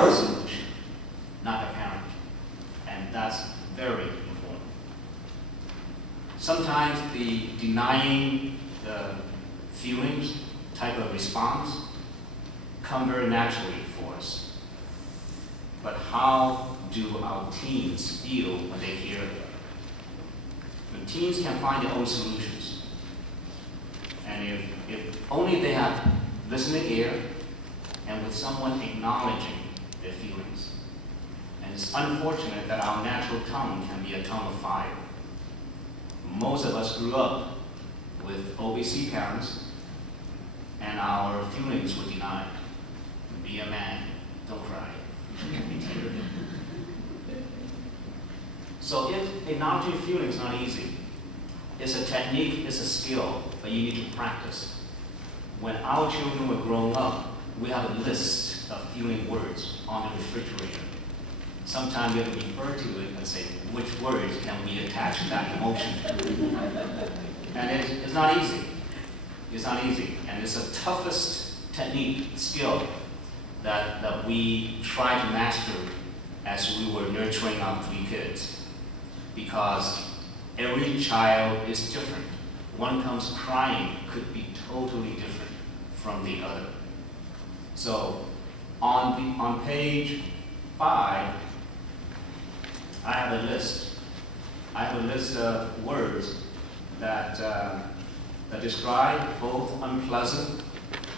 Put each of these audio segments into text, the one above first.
the solution, not the parent. And that's very important. Sometimes the denying the feelings type of response come very naturally for us. But how do our teens feel when they hear it? When teens can find their own solutions. And if only they have listening ear and with someone acknowledging their feelings. And it's unfortunate that our natural tongue can be a tongue of fire. Most of us grew up with OBC parents, and our feelings were denied. Be a man, don't cry. So if acknowledging feelings is not easy, it's a technique, it's a skill that you need to practice. When our children were growing up, we have a list of feeling words on the refrigerator. Sometimes you have to refer to it and say, which words can we attach to that emotion? And it's not easy. It's not easy. And it's the toughest technique, skill, that we try to master as we were nurturing our 3 kids. Because every child is different. One comes crying could be totally different from the other. So on page 5, I have a list. I have a list of words that describe both unpleasant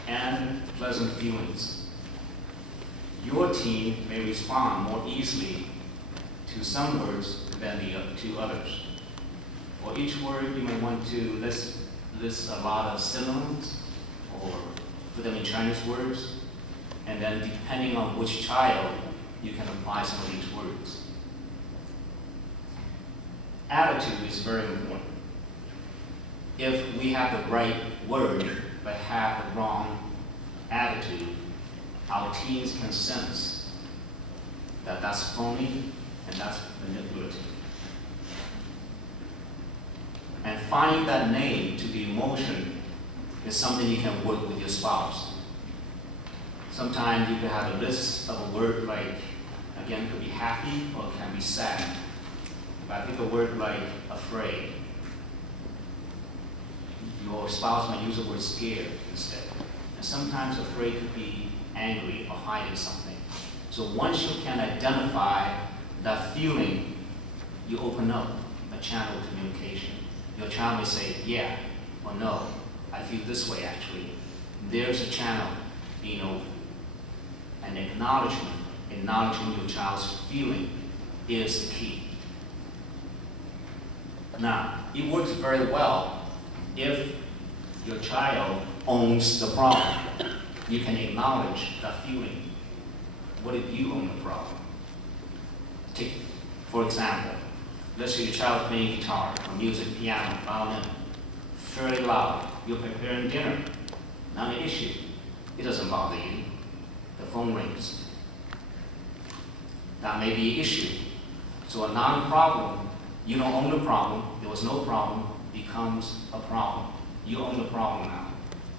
and pleasant feelings. Your teen may respond more easily to some words than to others. For each word, you may want to list a lot of synonyms or put them in Chinese words, and then depending on which child, you can apply some of these words. Attitude is very important. If we have the right word but have the wrong attitude, our teens can sense that that's phony and that's manipulative. And finding that name to the emotion is something you can work with your spouse. Sometimes you could have a list of a word like, again, it could be happy or it can be sad. If I pick a word like afraid, your spouse might use the word scared instead. And sometimes afraid could be angry or hiding something. So once you can identify that feeling, you open up a channel of communication. Your child may say, yeah, or no, I feel this way actually. There's a channel, an acknowledgement. Acknowledging your child's feeling is the key. Now, it works very well if your child owns the problem. You can acknowledge that feeling. What if you own the problem? Take, for example, let's say your child is playing guitar or music, piano, violin, fairly loud. You're preparing dinner. Not an issue. It doesn't bother you. The phone rings. That may be an issue. So a non-problem, you don't own the problem, there was no problem, becomes a problem. You own the problem now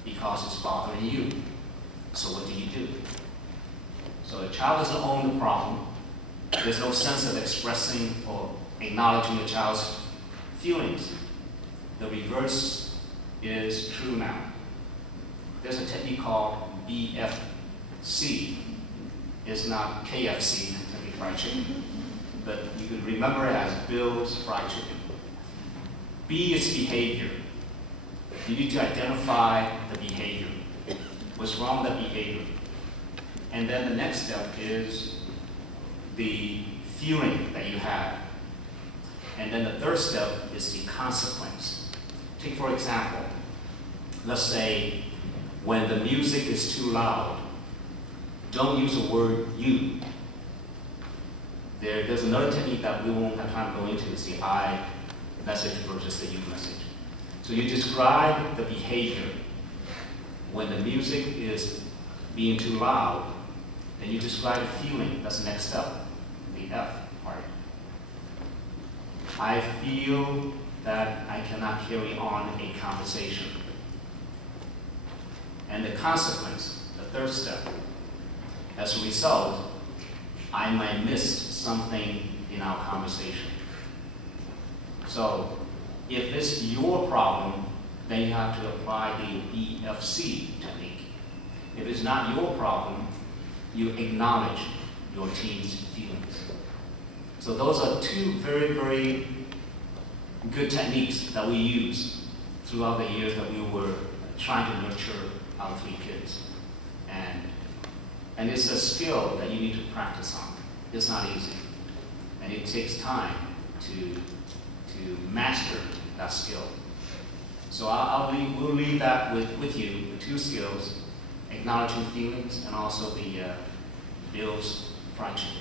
because it's bothering you. So what do? So a child doesn't own the problem. There's no sense of expressing or acknowledging the child's feelings. The reverse is true now. There's a technique called BFC. It's not KFC, Kentucky Fried Chicken, but you can remember it as Bill's Fried Chicken. B is behavior. You need to identify the behavior. What's wrong with that behavior? And then the next step is the feeling that you have. And then the third step is the consequence. Take, for example, let's say when the music is too loud, don't use the word you. There's another technique that we won't have time to go into, is the I message versus the you message. So you describe the behavior. When the music is being too loud, then you describe the feeling. That's the next step, the F part. I feel that I cannot carry on a conversation. And the consequence, the third step, as a result, I might miss something in our conversation. So if it's your problem, then you have to apply the EFC technique. If it's not your problem, you acknowledge your team's feelings. So those are two very, very good techniques that we use throughout the years that we were trying to nurture our 3 kids. And it's a skill that you need to practice on. It's not easy. And it takes time to master that skill. So we'll leave that with you, the 2 skills, acknowledging feelings and also the Bill's friendship.